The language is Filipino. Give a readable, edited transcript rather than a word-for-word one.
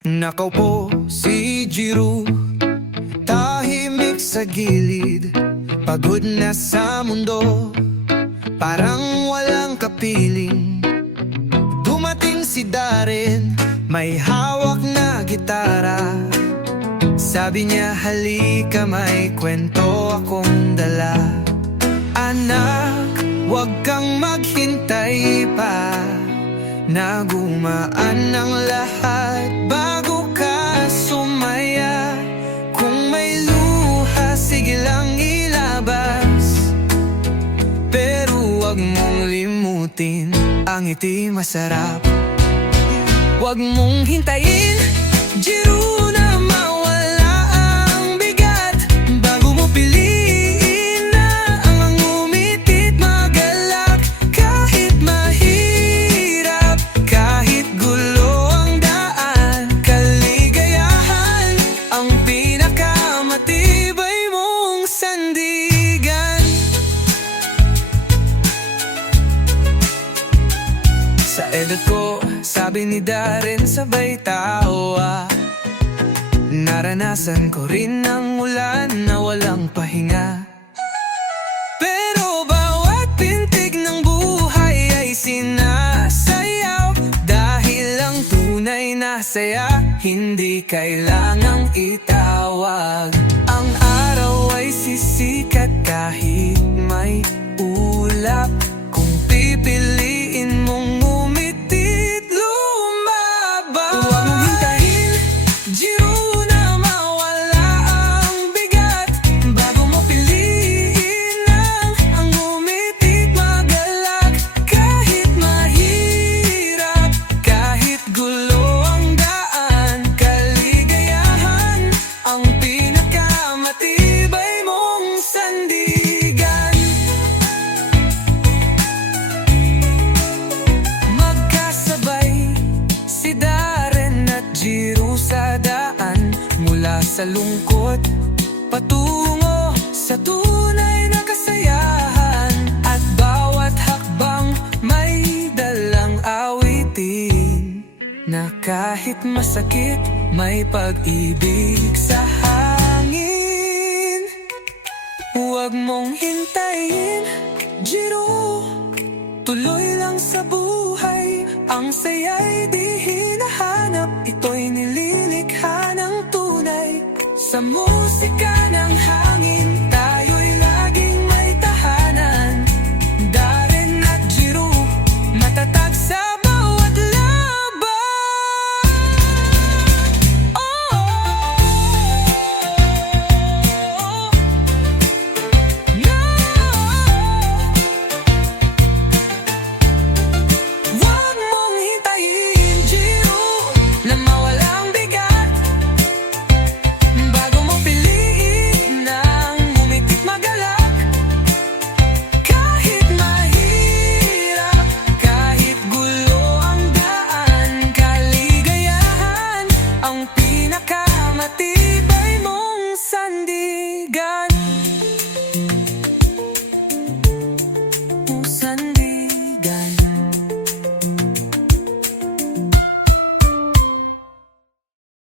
Nakaupo si Jiro, tahimik sa gilid, pagod na sa mundo, parang walang kapiling. Dumating si Darren, may hawak na gitara. Sabi niya, halika, may kwento akong dala. Anak, wag kang maghintay pa, nagumaan ang lahat bago ka sumaya. Kung may luha, sige lang ilabas, pero wag mong limutin, ang ngiti masarap. Wag mong hintayin, Jiro, na mawala ang bigat, bago mo piliin na ang umitit magalak. Kahit mahirap, kahit gulo ang daan, kaligayahan ang pinakamatibay mong sandigan. Sa edad ko, sabi ni Darren, sabay tawa. Naranasan ko rin ang ulan na walang pahinga, pero bawat pintig ng buhay ay sinasayaw. Dahil ang tunay na saya, hindi kailangang itawag. Ang araw ay sisikat kahit may ulap. Kung pipiliin mong umitit, lumaban. Huwag mong hintayin, Jiro, na mawala ang bigat, bago mo piliin ang umitit magalak. Kahit mahirap, kahit gulo ang daan, kaligayahan ang pinakamatibay mong sandigan. Magkasabay si Darren at Jiro sa daan, mula sa lungkot patungo sa tunay na kasayahan. At bawat hakbang may dalang awitin, na kahit masakit, may pag-ibig sa hangin. Huwag mong hintayin, Jiro, tuloy lang sa buhay. Ang saya'y di hinahanap, ito'y nililikha ng tunay sa musika ng hangin.